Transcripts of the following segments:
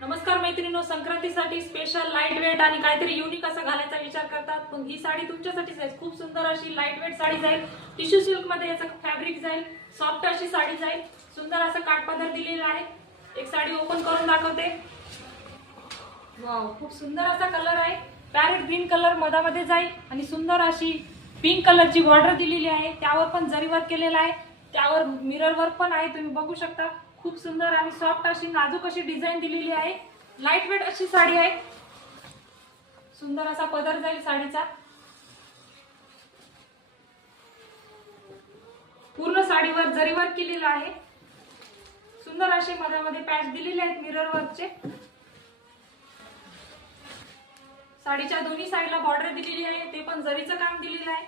नमस्कार मैत्रिणींनो, संक्रांतीसाठी special light weight आणि काहीतरी युनिक असं घालायचा विचार करतात, पण ही साडी तुमच्यासाठीच आहे। खूप सुंदर अशी लाईट वेट साडी जाईल, टिश्यू सिल्क मध्ये याचं फॅब्रिक जाईल, सॉफ्ट अशी साडी जाईल, सुंदर असं काठपदर दिलेला आहे। एक साडी ओपन करून दाखवते। वाव, खूप सुंदर असा कलर आहे, पॅरेट ग्रीन कलर मधामध्ये जाईल आणि सुंदर अशी पिंक कलरची बॉर्डर दिलेली आहे, त्यावर पण जरी वर्क केलेला आहे, त्यावर मिरर वर्क पण आहे, तुम्ही बघू शकता। खूप सुंदर आणि सॉफ्ट अशी नाजूक अशी डिझाइन दिलेली आहे, लाईट वेट अशी साडी आहे। सुंदर असा पदर जाईल साडीचा, पूर्ण साडीवर जरी वर्क केलेलं आहे, सुंदर असे मधामध्ये पॅच दिलेले आहेत मिरर वर्कचे। साडीच्या दोन्ही साइडला बॉर्डर दिलेली आहे, ते पण जरीचं काम दिलेलं आहे।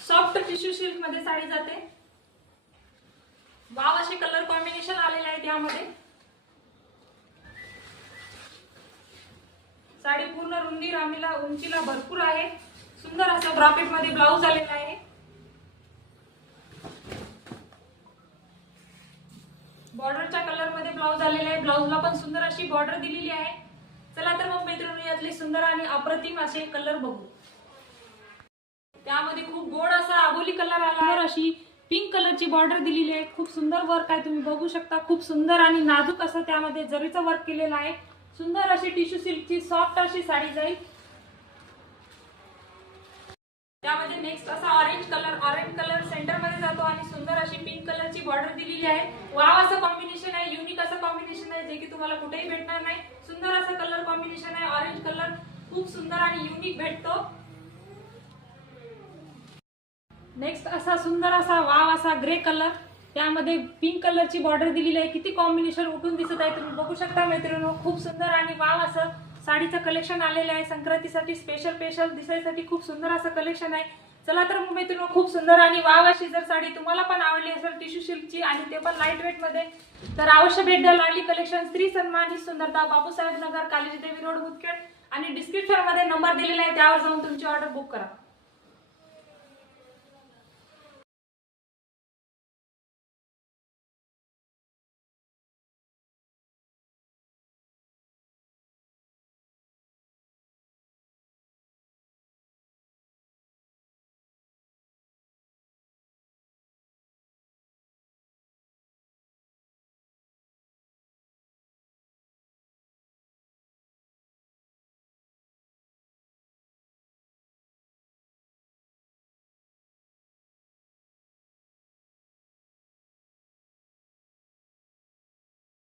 सॉफ्ट टिश्यू सिल्क मध्ये साडी जाते। वाव असे कलर कॉम्बिनेशन आलेले आहेत यामध्ये। साडी पूर्ण रुंदी रामीला उंचीला भरपूर आहे, सुंदर असा ब्रॉकेट मध्ये ब्लाउज आलेला आहे। बॉर्डरच्या कलर मध्ये ब्लाउज आलेला आहे, ब्लाउजला पण सुंदर अशी बॉर्डर दिलेली आहे। चला तर मग मैत्रिणी, यातले सुंदर आणि अप्रतिम असे कलर बघू। त्यामध्ये खूप गोड असा आबोली कलर आला आहे, अशी पिंक कलरची बॉर्डर दिलेली आहे, खूप सुंदर वर्क आहे, तुम्ही बघू शकता। खूप सुंदर आणि नाजूक असं त्यामध्ये जरीचं वर्क केलेलं आहे। सुंदर अशी टिश्यू सिल्कची सॉफ्ट अशी साडी जाईल। त्यामध्ये नेक्स्ट असा ऑरेंज कलर सेंटर मध्ये जातो आणि सुंदर अशी पिंक कलरची बॉर्डर दिलेली आहे। वाव असं कॉम्बिनेशन आहे, युनिक असं कॉम्बिनेशन आहे, जे की तुम्हाला कुठेही भेटणार नाही। सुंदर असं कलर कॉम्बिनेशन आहे, ऑरेंज कलर खूप सुंदर आणि युनिक भेटतो। नेक्स्ट असा सुंदर असा वाव असा ग्रे कलर, त्यामध्ये पिंक कलरची बॉर्डर दिलेली आहे, किती कॉम्बिनेशन उठून दिसत आहे, तुम्ही बघू शकता मैत्रिणींनो। खूप सुंदर आणि वाव असं साडीचं कलेक्शन आलेलं आहे, संक्रांतीसाठी स्पेशल दिसायसाठी खूप सुंदर असं कलेक्शन आहे। चला तर मैत्रिणींनो, खूप सुंदर आणि वाव अशी जर साडी तुम्हाला पण आवडली असेल टिश्यू सिल्कची आणि ते पण लाईट वेट मध्ये, तर अवश्य भेट द्या लाडली कलेक्शन, स्त्री सन्मान ही सुंदरता, बापूसाहेब नगर, कालिजी देवी रोड, मुदखेड, आणि डिस्क्रिप्शन मध्ये नंबर दिलेला आहे, त्यावर जाऊन तुमची ऑर्डर बुक करा।